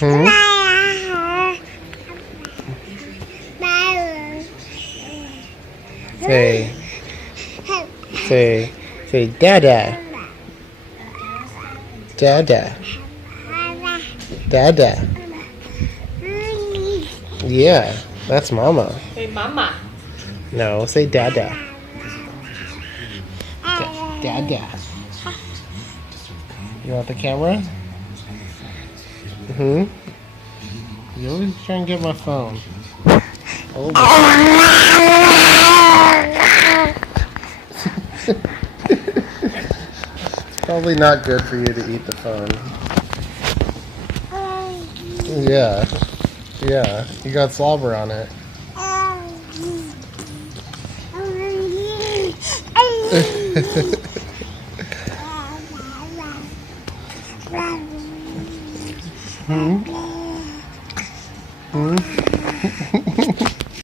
Hmm? Say, say, Dada. Dada. Dada. Yeah, that's Mama. Say mama. No, say Dada. Dada. You want the camera? Hmm? You always try and get my phone. Oh, it's probably not good for you to eat the phone. Yeah. Yeah. You got slobber on it. Hmm? Hmm?